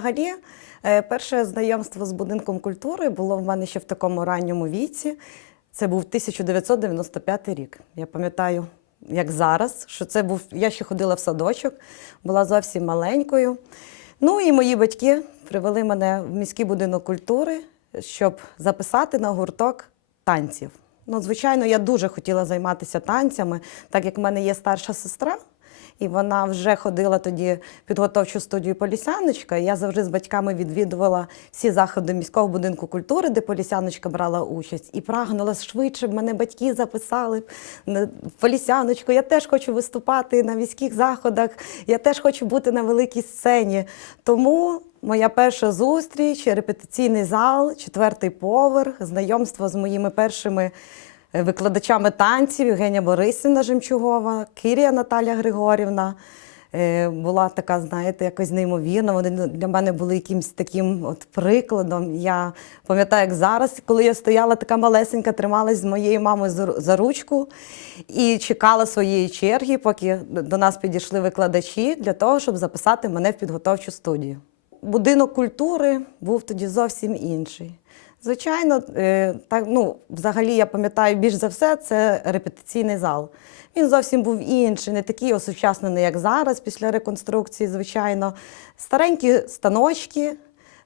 взагалі, е, перше знайомство з будинком культури було в мене ще в такому ранньому віці. Це був 1995 рік. Я пам'ятаю, як зараз, що це був. Я ще ходила в садочок, була зовсім маленькою. Ну і мої батьки привели мене в міський будинок культури, щоб записати на гурток танців. Ну, звичайно, я дуже хотіла займатися танцями, так як в мене є старша сестра. І вона вже ходила тоді підготовчу студію Полісяночка. Я завжди з батьками відвідувала всі заходи міського будинку культури, де Полісяночка брала участь, і прагнула швидше, мене батьки записали на Полісяночку. Я теж хочу виступати на міських заходах, я теж хочу бути на великій сцені. Тому моя перша зустріч, репетиційний зал, четвертий поверх, знайомство з моїми першими викладачами танців Євгенія Борисівна Жемчугова, Кирія Наталя Григорівна. Е, Була така, знаєте, якось неймовірна. Вони для мене були якимось таким от прикладом. Я пам'ятаю, як зараз, коли я стояла така малесенька, трималась з моєю мамою за ручку і чекала своєї черги, поки до нас підійшли викладачі для того, щоб записати мене в підготовчу студію. Будинок культури був тоді зовсім інший. Звичайно, е, так, ну, взагалі я пам'ятаю більш за все, це репетиційний зал. Він зовсім був інший, не такий осучаснений, як зараз, після реконструкції, звичайно. Старенькі станочки,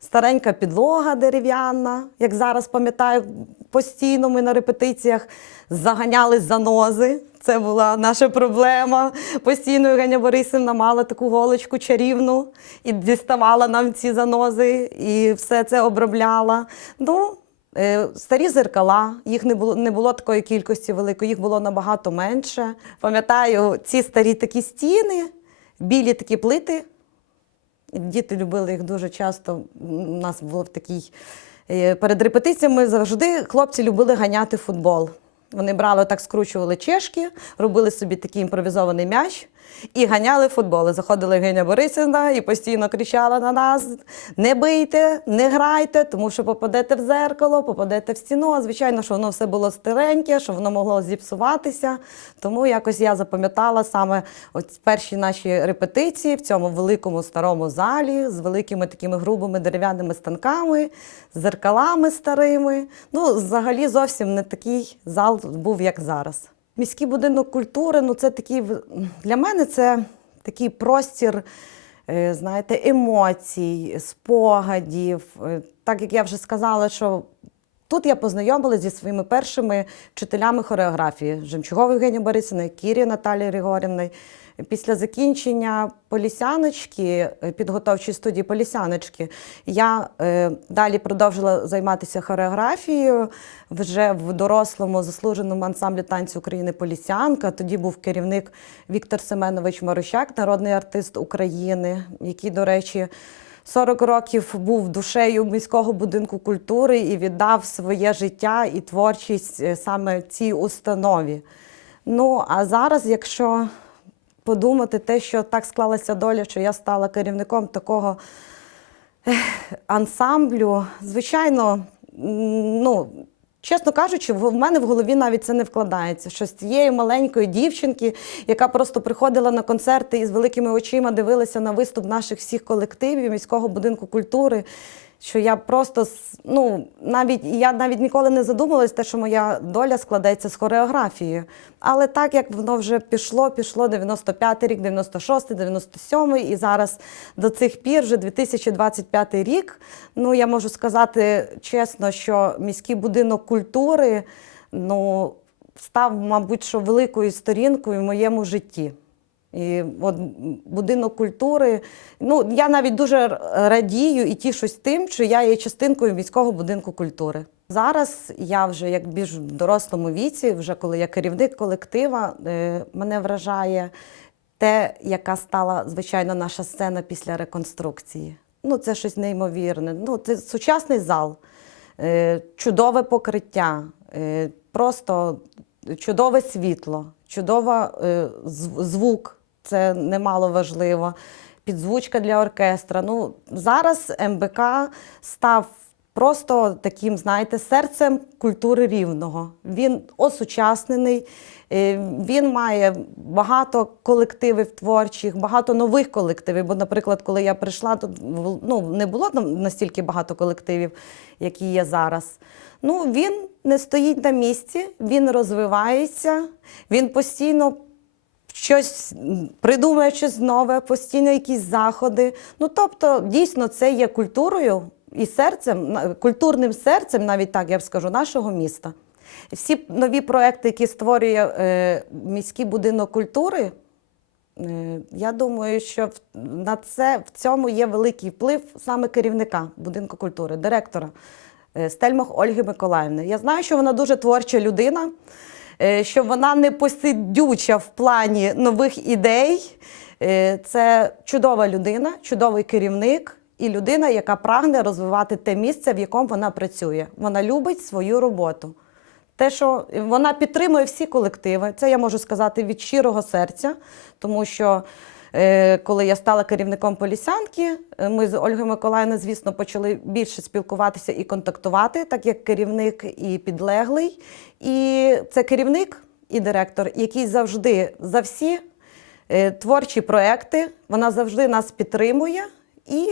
старенька підлога дерев'яна. Як зараз пам'ятаю, постійно ми на репетиціях заганяли занози. Це була наша проблема. Постійно Євгенія Борисівна мала таку голочку чарівну і діставала нам ці занози, і все це обробляла. Ну, Е, Старі зеркала, їх не було не було такої кількості великої, їх було набагато менше. Пам'ятаю, ці старі такі стіни, білі такі плити. Діти любили їх дуже часто. У нас було в такій е, перед репетиціями завжди хлопці любили ганяти футбол. Вони брали так, скручували чешки, робили собі такий імпровізований м'яч і ганяли футбол. І Заходила Євгенія Борисівна і постійно кричала на нас: не бийте, не грайте, тому що попадете в зеркало, попадете в стіну. А звичайно, що воно все було стареньке, що воно могло зіпсуватися. Тому якось я запам'ятала саме перші наші репетиції в цьому великому старому залі з великими такими грубими дерев'яними станками, з зеркалами старими. Ну, взагалі зовсім не такий зал був, як зараз. Міський будинок культури ну це такий для мене це такий простір. е, Знаєте, емоцій, спогадів. Е, Так як я вже сказала, що тут я познайомилася зі своїми першими вчителями хореографії Жемчуговою Євгенією Борисівною, Кірі Наталією Григорівною. Після закінчення Полісяночки, е, підготовчої студії Полісяночки, я е, далі продовжила займатися хореографією вже в дорослому заслуженому ансамблі танцю України Полісянка. Тоді був керівник Віктор Семенович Марущак, народний артист України, який, до речі, 40 років був душею міського будинку культури і віддав своє життя і творчість е, саме цій установі. Ну а зараз, якщо подумати те, що так склалася доля, що я стала керівником такого ансамблю, звичайно, ну. Чесно кажучи, в мене в голові навіть це не вкладається. Що з цієї маленької дівчинки, яка просто приходила на концерти і з великими очима дивилася на виступ наших всіх колективів міського будинку культури. Що я просто ну навіть я навіть ніколи не задумувалась, те, що моя доля складається з хореографією. Але так як воно вже пішло, пішло 95-й рік, 96-й, 97-й, і зараз до цих пір, вже 2025 рік. Ну я можу сказати чесно, що міський будинок культури ну, став, мабуть, що великою сторінкою в моєму житті. І от будинок культури. Ну, я навіть дуже радію і тішусь тим, що я є частинкою міського будинку культури. Зараз я вже як більш в дорослому віці, вже коли я керівник колектива, е, мене вражає те, яка стала звичайно наша сцена після реконструкції. Ну, це щось неймовірне. Ну, це сучасний зал, е, чудове покриття, е, просто чудове світло, чудовий звук, це немало важливо. Підзвучка для оркестра. Ну, зараз МБК став просто таким, знаєте, серцем культури рівного. Він осучаснений, е, він має багато колективів творчих, багато нових колективів. Бо, наприклад, коли я прийшла, тут ну, не було там настільки багато колективів, які є зараз. Ну, він не стоїть на місці, він розвивається, він постійно щось придумує щось нове, постійно якісь заходи. Ну тобто, дійсно, це є культурою і серцем, культурним серцем, навіть так я б скажу, нашого міста. Всі нові проекти, які створює е, міський будинок культури. е, Я думаю, що на це в цьому є великий вплив саме керівника будинку культури, директора е, Стельмах Ольги Миколаївни. Я знаю, що вона дуже творча людина, що вона не посидюча в плані нових ідей. Е, Це чудова людина, чудовий керівник і людина, яка прагне розвивати те місце, в якому вона працює. Вона любить свою роботу. Те, що вона підтримує всі колективи, це я можу сказати від щирого серця, тому що е, коли я стала керівником Полісянки, е, ми з Ольгою Миколаївною, звісно, почали більше спілкуватися і контактувати, так як керівник і підлеглий. І це керівник і директор, який завжди за всі е, творчі проекти, вона завжди нас підтримує і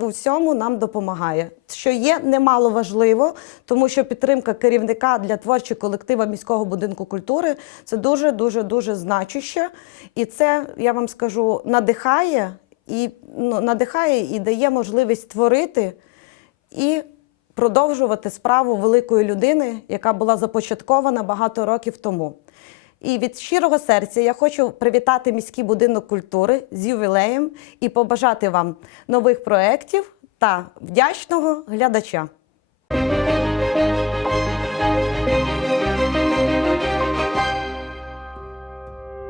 у всьому нам допомагає, що є немало важливо, тому що підтримка керівника для творчого колектива міського будинку культури це дуже дуже дуже значуще, і це я вам скажу надихає і ну, надихає і дає можливість творити і продовжувати справу великої людини, яка була започаткована багато років тому. І від щирого серця я хочу привітати міський будинок культури з ювілеєм і побажати вам нових проєктів та вдячного глядача.